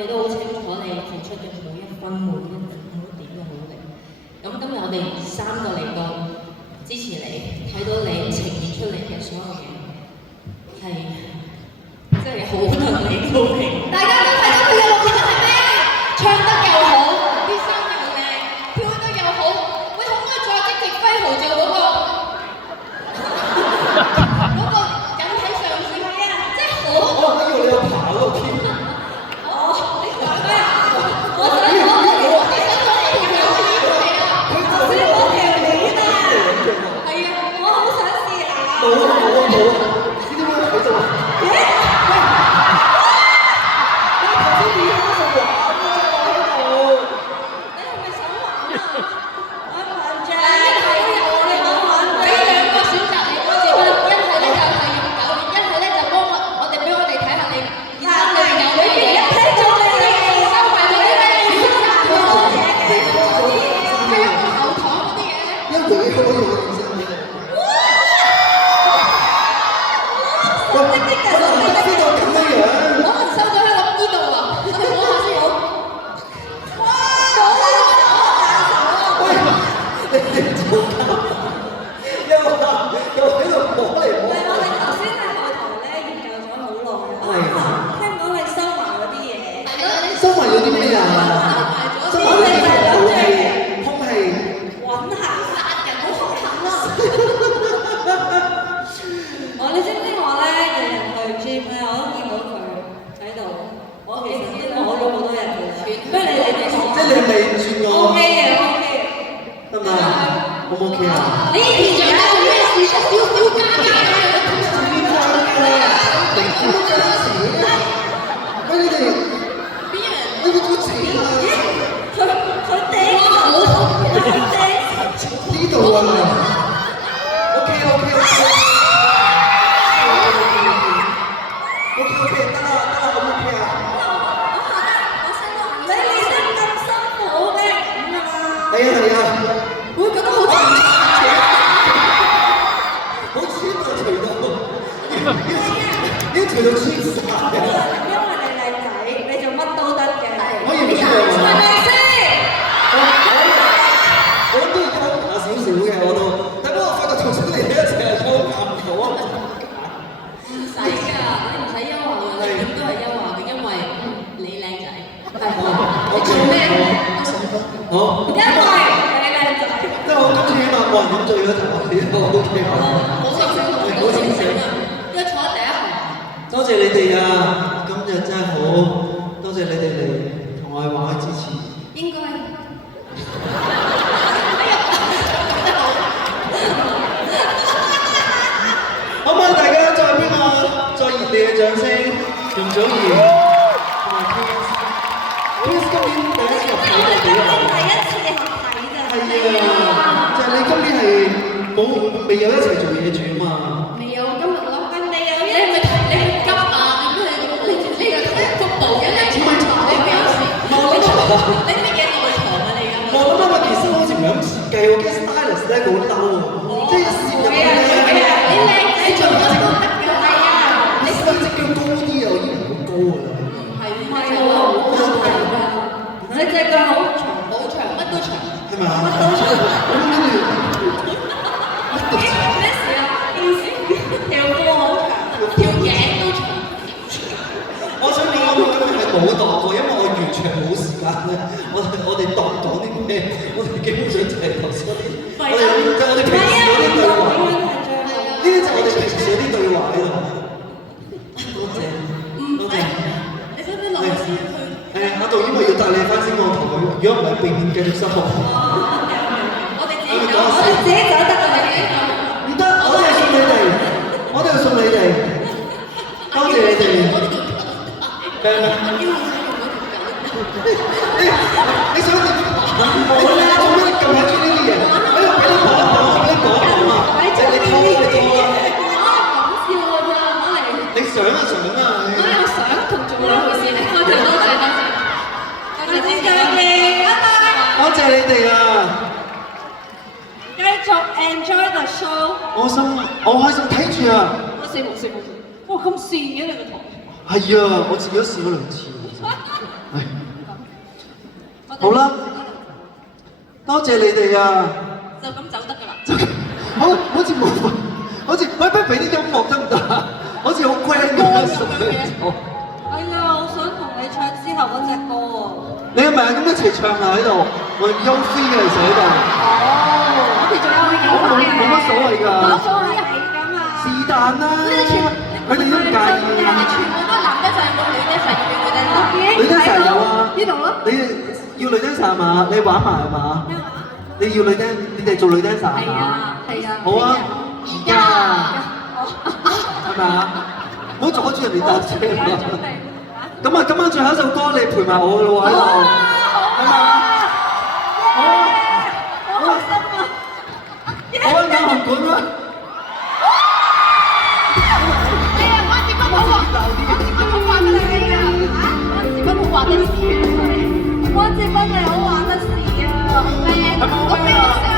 哋都好清楚你付出嘅每一分每一點嘅努力。咁今日我哋3個嚟到支持你，睇到你呈現出嚟嘅所有嘢，係真係好戥你高興。大家都睇到佢嘅錄影係咩？唱得又好，啲衫又靚，跳得又好。喂，可唔可以再積極揮毫做嗰個引體上升啊？即係好。我以為你有爬嗰個添。你講咩啊？我想講你想講你條友片嚟啊！我想講條片啊！係啊，我好想試下。冇啊！呢啲咩睇到啊？你頭先點解喺度玩嘅啫？我喺度。你係咪想玩啊？玩唔玩啫？你玩唔玩啫？俾2個選擇你嗰次啦，一係咧就係用狗鏈，一係咧就幫俾我哋睇下你件衫裏面有咩嘢。一睇中你收埋咗啲咩？係有個後堂嗰啲嘢咧。因為佢可以用件衫嘅。我知道咁樣樣。可能收咗喺我呢度啊！我哋摸下先好。哇！喂，你哋做乜？又喺度摸嚟摸去。我哋頭先喺後台咧研究咗好耐啊！聽講你收埋嗰啲嘢，收埋咗啲咩啊？收埋咗啲武器、兇器。揾下殺人好兇狠啊！你知唔知我咧日日去 gym 咧，我都見到佢喺度。我其實都摸咗好多人嘅，不如你哋講。即係你未轉我 OK 嘅 OK 得嘛？O 唔 OK 啊？你以前做咩事？少加加喂，你哋邊人？你哋做錢啊？佢頂呢度啊？OK，得啦，好 OK 啊？你練得咁辛苦嘅咁啊嘛？係啊，會覺得好似好黐到除到，已經除到黐晒。因為你靚仔，你做乜都得嘅。可以唔錯係啊？咪先？我都要溝下少少嘅，我都。但不過我發覺做出嚟咧，成日溝唔到啊！唔使㗎，你唔使優化㗎，你點都係優化嘅，因為你靚仔。係你做咩都成功。好。因為你靚仔。即係我今次起碼冇人飲醉咗就話你都 OK 啊！好正常，好正常啊！因為坐喺第一行。多謝你哋啊！今日真係好，多謝你哋嚟同我哋玩去支持。應該。可唔可以大家再俾我再熱烈嘅掌聲，容祖兒同埋 Prince 今年第一次入睇代表啊！第一次合體咋？係啊，就係你今年係未有一齊做嘢住啊嘛。未有今日咯，人哋有你係咪你急啊？你個腹部嘅你長，你咩事？你乜嘢內藏啊？你而家？我諗下件衫好似唔係咁設計喎，跟 stylist 咧好嬲喎，即係一攝入去咧，你靚仔做乜都得㗎，係啊！你隻腳高啲啊，我以為好高㗎啦。係唔係係喎，喎？好長㗎。你隻腳好長，好長，乜都長。係咪啊？乜都長。咁跟住咩事啊？件事條褲好長，條頸都長。我想講我今日係冇度過，因為我完全冇時間咧。我哋度講啲咩？我哋基本上就係頭先嗰啲，我哋平時嗰啲對話。呢啲就我哋平時嗰啲對話喺度。多謝，多謝。你使唔使落去先去？阿導演話要帶你翻先望台，如果唔係避免繼續失望。我哋自己走，我哋自己走得㗎，你自己走。唔得，我哋係送你哋，我哋係送你哋。多謝你哋。係咪？你想點？我咧做咩咁鬼中意呢啲嘢？哎呀，俾你講啊！就你溝你做啊！講笑㗎咋，我嚟。你想啊想啊！我有想同做兩回事嚟，多謝多謝多謝。我哋再見，拜拜。多謝你哋啊！繼續 enjoy the show。我好開心睇住啊！冇事冇事冇事。哇，咁跣嘅你個頭。係啊，我自己都試咗2次。好啦，多謝你哋啊！就咁走得㗎啦。好似冇，好似喂，不如俾啲音樂得唔得啊？好似好 grand 咁樣送俾你。係啊，我想同你唱之後嗰隻歌喎。你係咪咁一齊唱下喺度？我哋優先嘅其實喺度。我哋仲有去幾冇乜所謂㗎。冇所謂㗎嘛。是但啦，佢哋都唔介意。全部都男仔上，冇女仔上，要女仔上。女仔成有啊。呢度咯。你要女 dancer 係嘛？你玩埋係嘛？你要女 dancer，你哋做女 dancer 係嘛？係啊。好啊。而家係咪啊？唔好阻住人哋搭車啊！咁啊，今晚最後一首歌你陪埋我㗎咯喎喺度，係咪啊？好啊！好開心啊！好啊，眼紅館啦！關節骨好玩得事啊！關節骨好玩得事啊！關節骨係好玩得事啊！我 friend 死